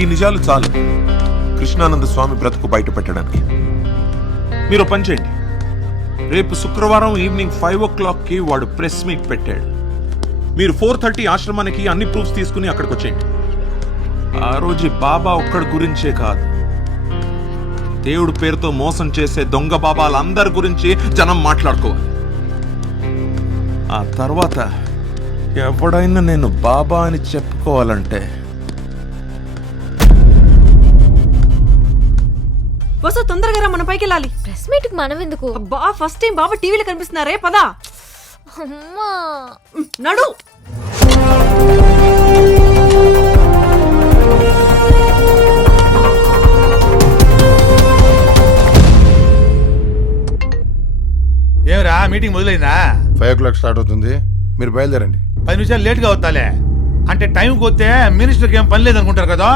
ఈ నిజాలు చాలు కృష్ణానంద స్వామి బ్రతుకు బయట పెట్టడానికి. మీరు పని చేయండి, రేపు శుక్రవారం ఈవినింగ్ 5 o'clockకి వాడు ప్రెస్ మీట్ పెట్టాడు. మీరు 4:30 ఆశ్రమానికి అన్ని ప్రూఫ్స్ తీసుకుని అక్కడికి వచ్చేయండి. ఆ రోజు బాబా ఒక్కడి గురించే కాదు, దేవుడి పేరుతో మోసం చేసే దొంగ బాబాలందరి గురించి జనం మాట్లాడుకోవాలి. ఆ తర్వాత ఎవడైనా నేను బాబా అని చెప్పుకోవాలంటే వసు తొందరగా రా, మన పైకి వెళ్ళాలి. ప్రెస్ మీట్ కి మనం ఎందుకు? అబ్బా ఫస్ట్ టైం బాబా టీవీలో కనిపిస్తున్నారే, పదా అమ్మా నడు. ఏమరా మీటింగ్ మొదలైందా? 5 o'clock స్టార్ట్ అవుతుంది, మీరు బయలుదేరండి. 10 నిమిషాలు లేట్గా అవుతాలే. అంటే టైంకి వస్తే మినిస్టర్కి ఏం పని లేదనుకుంటారు కదా.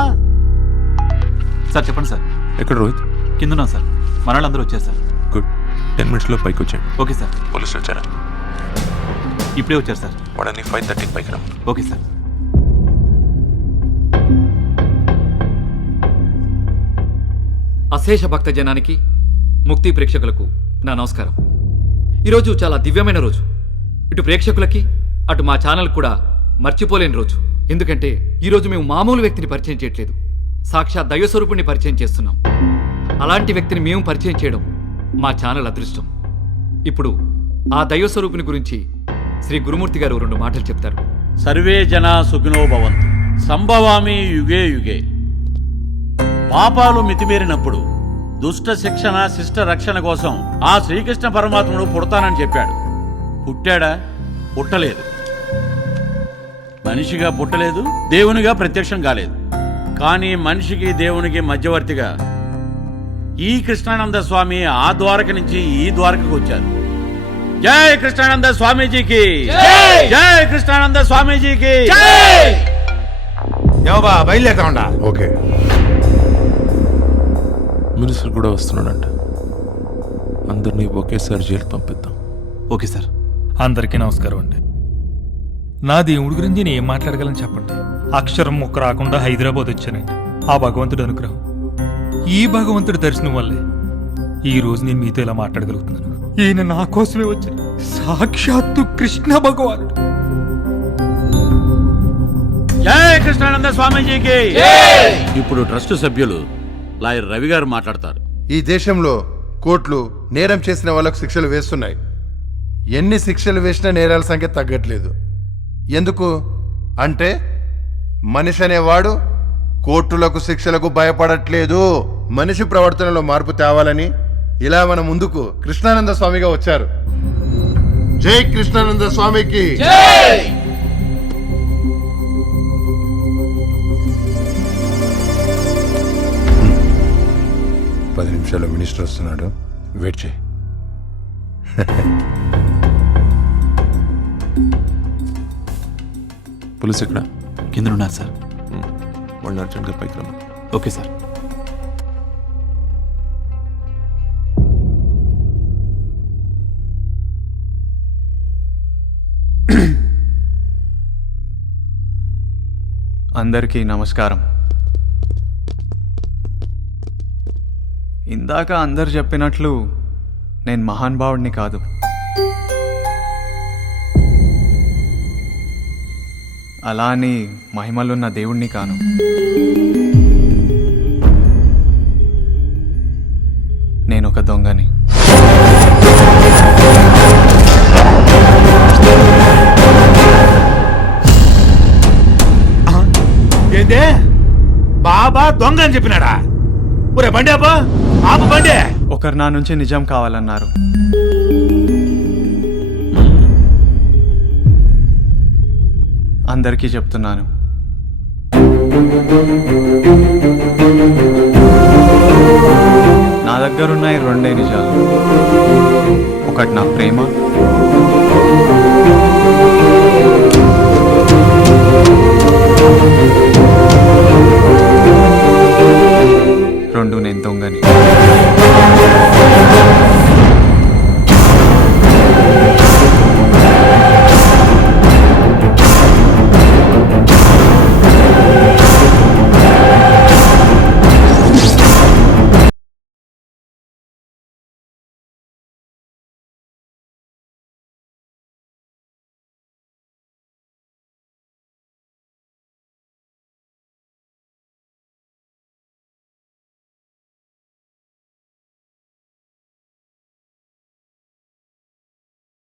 సార్ చెప్పండి సార్. ఎక్కడ రోహిత్? కిందన్నాం సార్, మన వాళ్ళందరూ వచ్చారు సార్. గుడ్, 10 minutesలో పైకి వచ్చాడు. Okay sir. పోలీసులు వచ్చారా? ఇప్పుడే వచ్చారు సార్. వాడని 5:30 పైకి రా. Okay sir. అశేష భక్త జనానికి, ముక్తి ప్రేక్షకులకు నా నమస్కారం. ఈరోజు చాలా దివ్యమైన రోజు. ఇటు ప్రేక్షకులకి అటు మా ఛానల్ కూడా మర్చిపోలేని రోజు. ఎందుకంటే ఈరోజు మేము మామూలు వ్యక్తిని పరిచయం చేయట్లేదు, సాక్షాత్ దైవస్వరూపుణ్ణి పరిచయం చేస్తున్నాం. అలాంటి వ్యక్తిని మేము పరిచయం చేయడం మా ఛానల్ అదృష్టం. ఇప్పుడు ఆ దైవస్వరూపుని గురించి శ్రీ గురుమూర్తి గారు 2 మాటలు చెప్తారు. సర్వే జనా సుఖినో భవంతు, సంభవామి యుగే యుగే. పాపాలు మితిమీరినప్పుడు దుష్ట శిక్షణ శిష్ట రక్షణ కోసం ఆ శ్రీకృష్ణ పరమాత్ముడు పుడతానని చెప్పాడు. పుట్టాడా? పుట్టలేదు. మనిషిగా పుట్టలేదు, దేవునిగా ప్రత్యక్షం కాలేదు. కానీ మనిషికి దేవునికి మధ్యవర్తిగా ఈ కృష్ణానంద స్వామి ఆ ద్వారక నుంచి ఈ ద్వారకకు వచ్చారు. జై కృష్ణానంద స్వామీజీకి, జై కృష్ణానంద స్వామీజీకి. ఏవబా బయలుదేరుతా ఉండా. ఓకే, మినిస్టర్ కూడా వస్తున్నాడంట. అందరినీ ఒకేసారి జైలు పంపిద్దాం. Okay sir. అందరికీ నమస్కారం అండి. నా దేవుడి గురించి నేను ఏం మాట్లాడగలను చెప్పండి. అక్షరం ముక్క రాకుండా హైదరాబాద్ వచ్చానండి. ఆ భగవంతుడు అనుగ్రహం, ఈ భగవంతుడి దర్శనం వల్లే ఈ రోజు నేను మీతో ఇలా మాట్లాడగలుగుతున్నాను. ఈయన నా కోసమే వచ్చాను, సాక్షాత్తు కృష్ణ భగవానుడు. జై కృష్ణానంద స్వామీజీకి. ఇప్పుడు ట్రస్ట్ సభ్యులు లాయర్ రవి గారు మాట్లాడతారు. ఈ దేశంలో కోర్టులు నేరం చేసిన వాళ్ళకు శిక్షలు వేస్తున్నాయి. ఎన్ని శిక్షలు వేసినా నేరాల సంఖ్య తగ్గట్లేదు. ఎందుకు అంటే మనిషి అనేవాడు కోర్టులకు శిక్షలకు భయపడట్లేదు. మనిషి ప్రవర్తనలో మార్పు తేవాలని ఇలా మన ముందుకు కృష్ణానంద స్వామిగా వచ్చారు. జై కృష్ణానంద స్వామికి. 10 నిమిషాల్లో మినిస్టర్ వస్తున్నాడు, వెయిట్ చేయి. పోలీస్ ఎక్కడ? కింద ఉన్నారు సార్. వాళ్ళని అర్జెంట్గా పైకి రమ్మ. Okay sir. అందరికీ నమస్కారం. ఇందాక అందరు చెప్పినట్లు నేను మహానుభావుడిని కాదు. అలా అని మహిమలున్న దేవుణ్ణి కాను. నేనొక దొంగని. ఏందే బాబా దొంగ అని చెప్పినాడా? ఒరే బండి అబ్బా, ఆపు బండి. ఒకరు నా నుంచి నిజం కావాలన్నారు. అందరికీ చెప్తున్నాను, నా దగ్గరున్నాయి 2 నిజాలు. ఒకటి నా ప్రేమ,